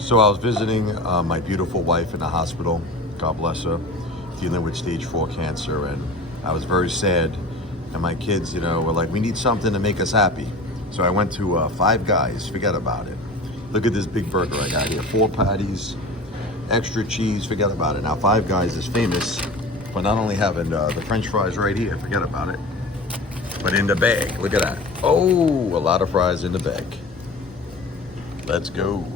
So I was visiting my beautiful wife in the hospital, God bless her, dealing with stage 4 cancer, and I was very sad. And my kids, you know, were like, we need something to make us happy. So I went to Five Guys, forget about it. Look at this big burger I got here, 4 patties, extra cheese, forget about it. Now Five Guys is famous for not only having the French fries right here, forget about it, but in the bag, look at that. Oh, a lot of fries in the bag. Let's go.